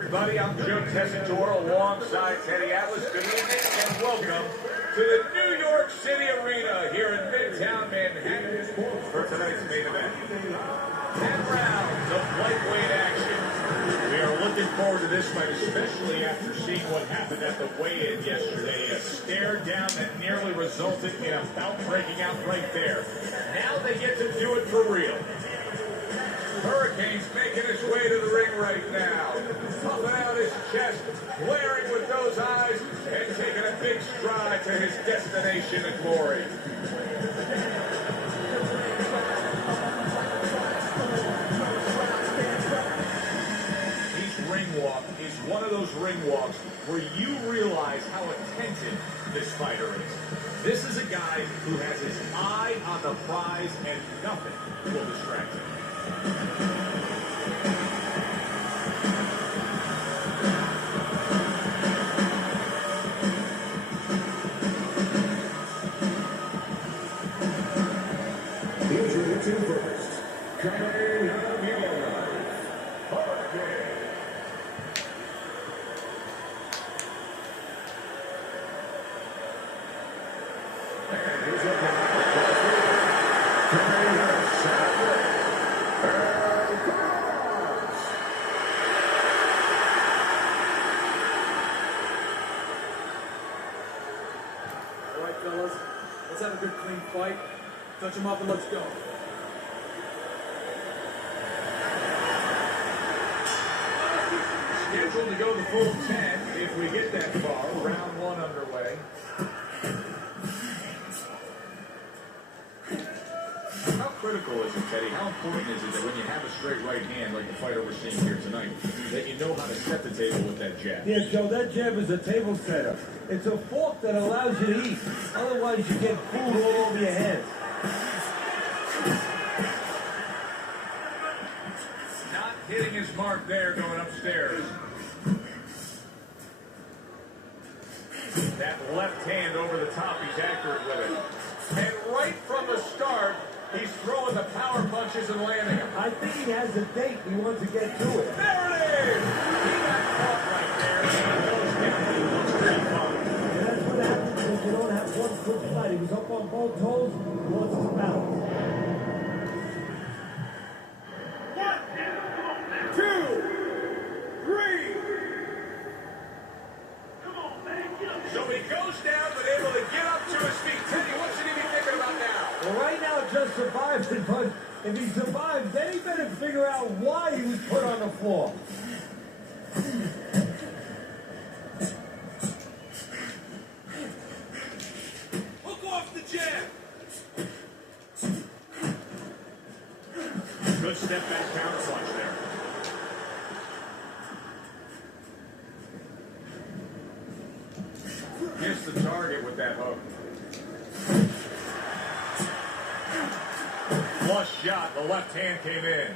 Everybody, I'm Joe Tessitore alongside Teddy Atlas. Good evening and welcome to the New York City Arena here in Midtown Manhattan for tonight's main event. 10 rounds of lightweight action. We are looking forward to this fight, especially after seeing what happened at the weigh-in yesterday. A stare down that nearly resulted in a bout breaking out right there. Now they get to do it for real. Hurricane's making his way to the ring right now. Puffing out his chest, glaring with those eyes, and taking a big stride to his destination and glory. His ring walk is one of those ring walks where you realize how attentive this fighter is. This is a guy who has his eye on the prize and nothing will distract him. Introducing first, coming out of your life, Hurricane. And here's your coming out of Saturday, Feroz. All right, fellas, let's have a good clean fight. Touch him up and let's go. Scheduled to go the full 10 if we get that far. Round one underway. How critical is it, Teddy? How important is it that when you have a straight right hand like the fighter we're seeing here tonight, that you know how to set the table with that jab? Yeah, Joe, that jab is a table setter. It's a fork that allows you to eat. Otherwise, you get food all over your hands. Not hitting his mark there, going upstairs. That left hand over the top, he's accurate with it. And right from the start, he's throwing the power punches and landing them. I think he has a date. He wants to get to it. There it is! He got caught right there. And he goes down. He looks pretty fine. And that's what happens when you don't have one good fight. He was up on both toes. He wants to balance. 1, 2, 3. So he goes down, but able to get up to his feet. Teddy, what should he be thinking about now? Well, right now, just surviving. But if he survives, then he better figure out why he was put on the floor. Hook off the jab. Good step back counter punch there. Missed the target with that hook. Flush shot. The left hand came in.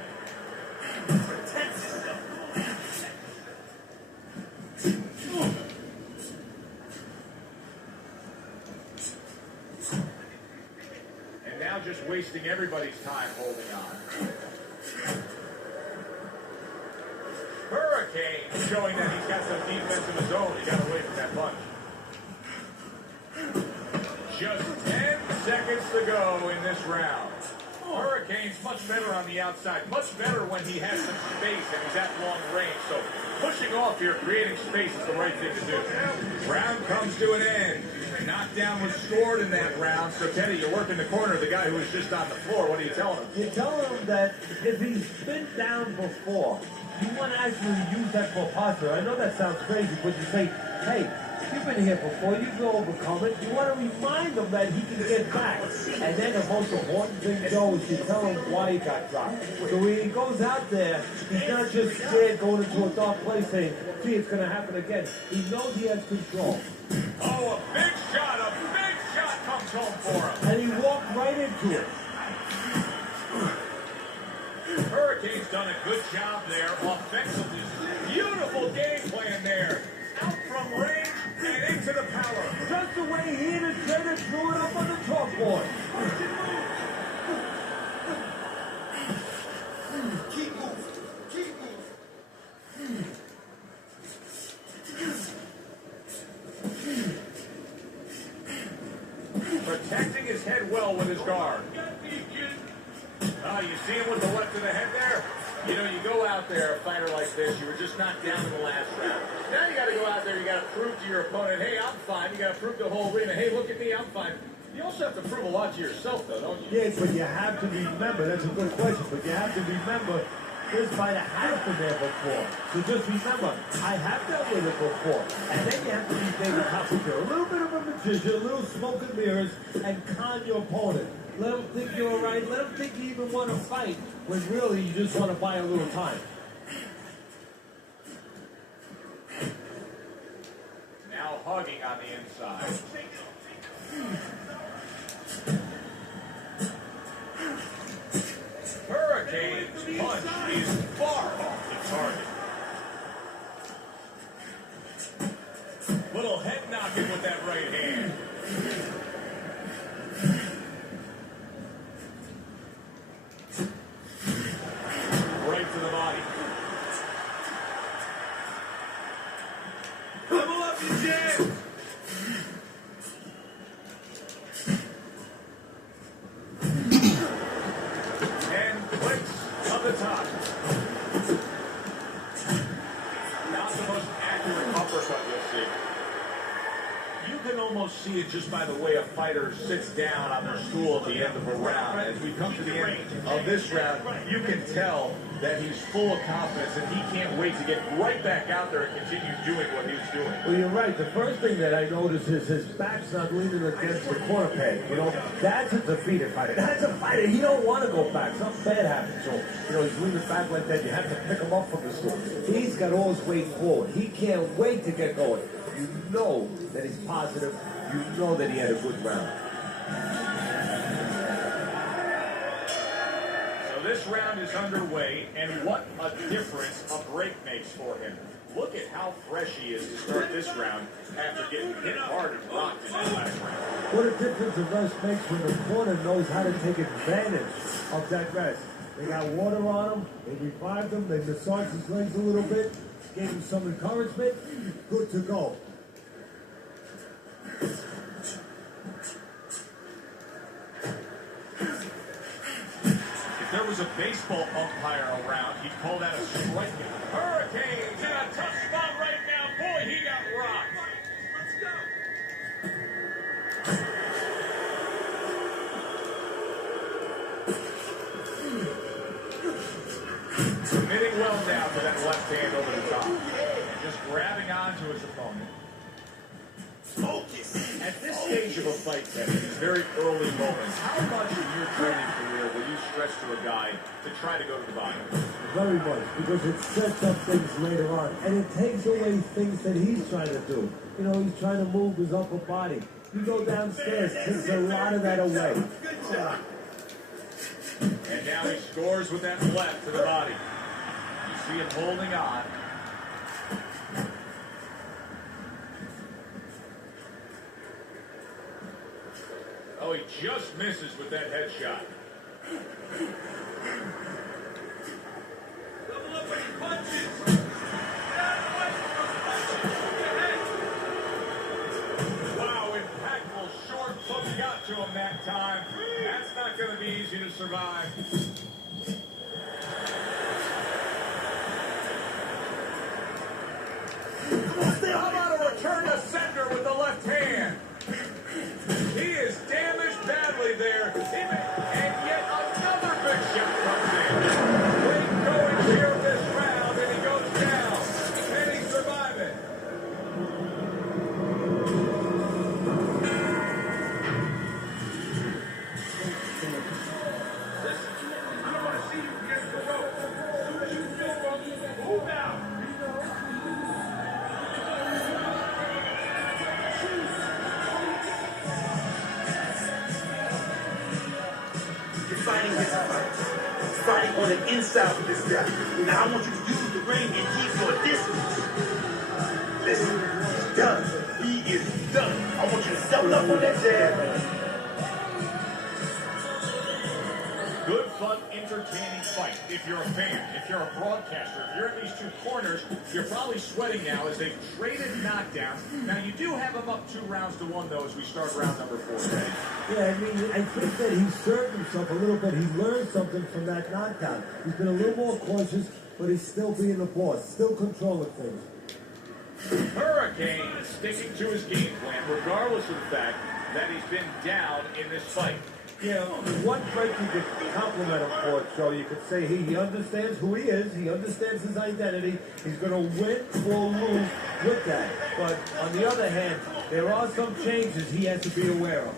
And now just wasting everybody's time holding on. Hurricane showing that he's got some defense of his own. He got away from that punch. Just 10 seconds to go in this round. Hurricane's much better on the outside. Much better when he has some space and he's at long range. So pushing off here, creating space is the right thing to do. Round comes to an end. Knockdown was scored in that round. So, Teddy, you're working the corner of the guy who was just on the floor. What are you telling him? You're telling him that if he's been down before, you want to actually use that for posture. I know that sounds crazy, but you say, hey, you've been here before, you can overcome it. You want to remind him that he can get back. And then the most important thing, Joe, is you tell him why he got dropped. So when he goes out there, he's not just scared going into a dark place saying, see, it's going to happen again. He knows he has control. Oh, a big shot comes home for him. And he walked right into it. Hurricane's done a good job there offensively. Beautiful game plan there. Out from range and into the power. Just the way he and his trainer threw it up on the chalkboard. Keep moving. well with his guard. You see him with the left of the head there? You know, you go out there, a fighter like this, you were just knocked down in the last round. Now you got to go out there, you got to prove to your opponent, hey, I'm fine. You got to prove to the whole arena, hey, look at me, I'm fine. You also have to prove a lot to yourself, though, don't you? Yes, but you have to remember, that's a good question, but you have to remember, this fighter has been there before. So just remember, I have dealt with it before. And then you have to be David Copperfield. A little bit of a magician, a little smoke and mirrors, and con your opponent. Let him think you're all right. Let him think you even want to fight, when really you just want to buy a little time. Now hugging on the inside. Hurricane's punch is far off the target. Little head knocking with that right hand. Right to the body. Level up your jab. And clicks on the top. Not the most accurate uppercut you'll see. You can almost see it just by the way a fighter sits down on their stool at the end of a round. As we come to the end of this round, you can tell that he's full of confidence and he can't wait to get right back out there and continue doing what he's doing. Well, you're right. The first thing that I noticed is his back's not leaning against the corner peg. You know, that's a defeated fighter. That's a fighter. He don't want to go back. Something bad happens to him. You know, he's leaning back like that. You have to pick him up from the stool. He's got all his weight forward. He can't wait to get going. You know that he's positive. You know that he had a good round. So this round is underway, and what a difference a break makes for him. Look at how fresh he is to start this round after getting hit hard and rocked in that last round. What a difference a rest makes when the corner knows how to take advantage of that rest. They got water on him, they revived him, they massaged his legs a little bit, gave him some encouragement, good to go. If there was a baseball umpire around, he'd call that a strikeout. Hurricane's in a tough spot right now. Boy, he got rocked. Let's go. Committing well now to that left hand over the top. And just grabbing onto his opponent. Focus. At this stage of a fight, Kevin, these very early moments, how much in your training career will you stress to a guy to try to go to the bottom? Very much, because it sets up things later on, and it takes away things that he's trying to do. You know, he's trying to move his upper body. You go downstairs, takes a lot of that away. Good job. And now he scores with that left to the body. You see him holding on. Oh, he just misses with that headshot. Double up when he punches. Wow, impactful short hook got to him that time. That's not going to be easy to survive. How about a return to sender with the left hand? He is damaged badly there. And yet another big shot comes in. Great going here this round, and he goes down. Can he survive it? I don't want to see you against the rope. As soon as you feel wrong, move out. Fighting this fight. Fighting on the inside of this guy. Now I want you to use the ring and keep your distance. Listen, he's done. He is done. I want you to double up on that jab. Good fun, entertaining fight. If you're a fan, if you're a broadcaster, if you're in these two corners, you're probably sweating now as they've traded knockdowns. Now, you do have them up 2-1 though, as we start round number 4, right? Yeah, I mean, I think that he served himself a little bit. He learned something from that knockdown. He's been a little more cautious, but he's still being the boss, still controlling things. Hurricane sticking to his game plan, regardless of the fact that he's been down in this fight. Yeah, one break you could compliment him for it, so you could say he understands who he is, he understands his identity, he's going to win or lose with that. But on the other hand, there are some changes he has to be aware of.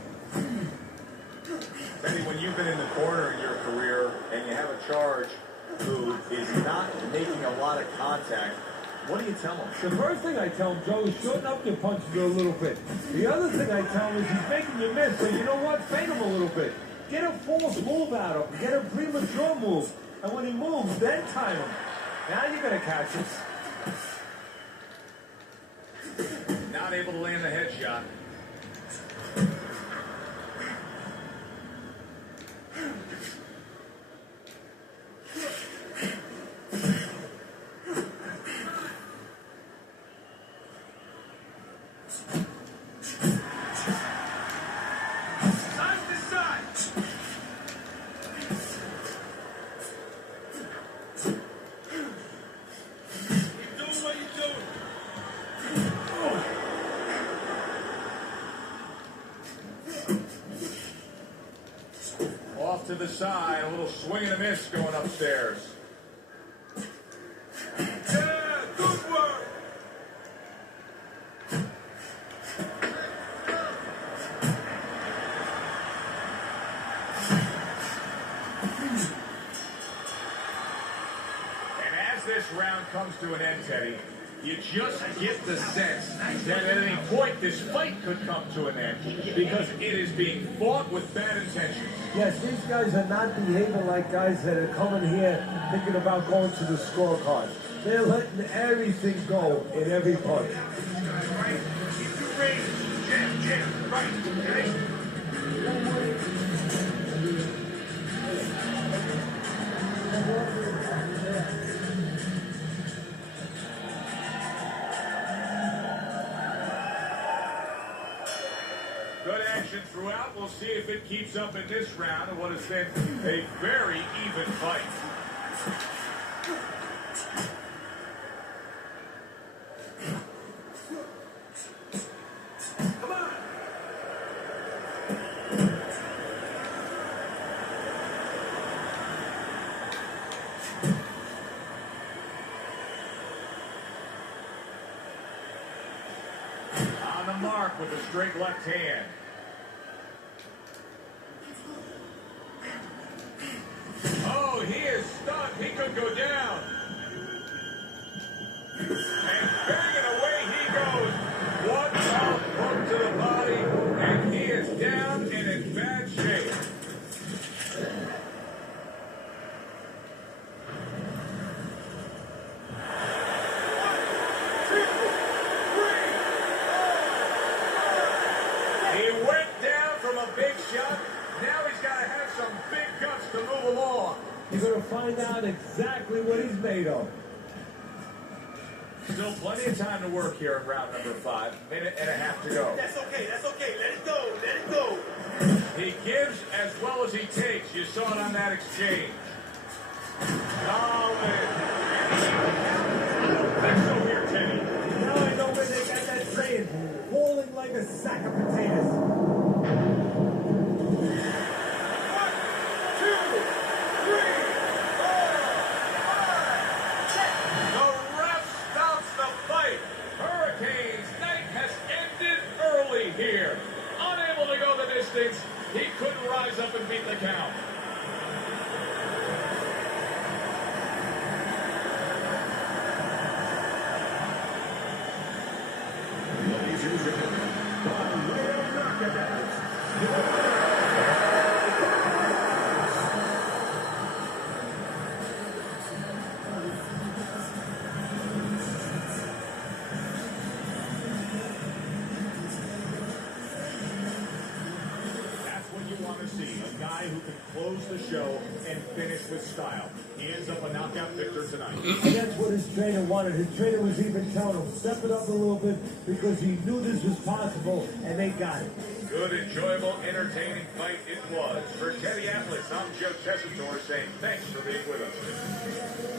Teddy, when you've been in the corner in your career and you have a charge who is not making a lot of contact, what do you tell him? The first thing I tell him, Joe, is shorten up your punches a little bit. The other thing I tell him is he's making you miss, so you know what? Feint him a little bit. Get a false move out of him. Get a premature move. And when he moves, then time him. Now you're going to catch it. Not able to land the headshot. Off to the side, a little swing and a miss going upstairs. Yeah, good work. And as this round comes to an end, Teddy, you just get the sense that at any point this fight could come to an end because it is being fought with bad intentions. Yes, these guys are not behaving like guys that are coming here thinking about going to the scorecard. They're letting everything go in every punch. Right? Keep your range. Jam. Right. Okay? Good action throughout. We'll see if it keeps up in this round of what has been a very even fight. Come on. On the mark with a straight left hand. Oh, he is stunned. He could go down. And banging away he goes. One foul hook to the body, and he is down and in bad shape. He went down from a big shot. Now he's got to have some big guts to move along. You're going to find out exactly what he's made of. Still plenty of time to work here in round number 5. Minute and a half to go. That's okay. Let it go. Let it go. He gives as well as he takes. You saw it on that exchange. Solid. I don't think so here, Teddy. Now I know where they got that saying, falling like a sack of potatoes. 3. Here. Unable to go the distance. He couldn't rise up and beat the count. guy who can close the show and finish with style. He ends up a knockout victor tonight. And that's what his trainer wanted. His trainer was even telling him, step it up a little bit because he knew this was possible, and they got it. Good, enjoyable, entertaining fight it was. For Teddy Atlas, I'm Joe Tessitore saying thanks for being with us.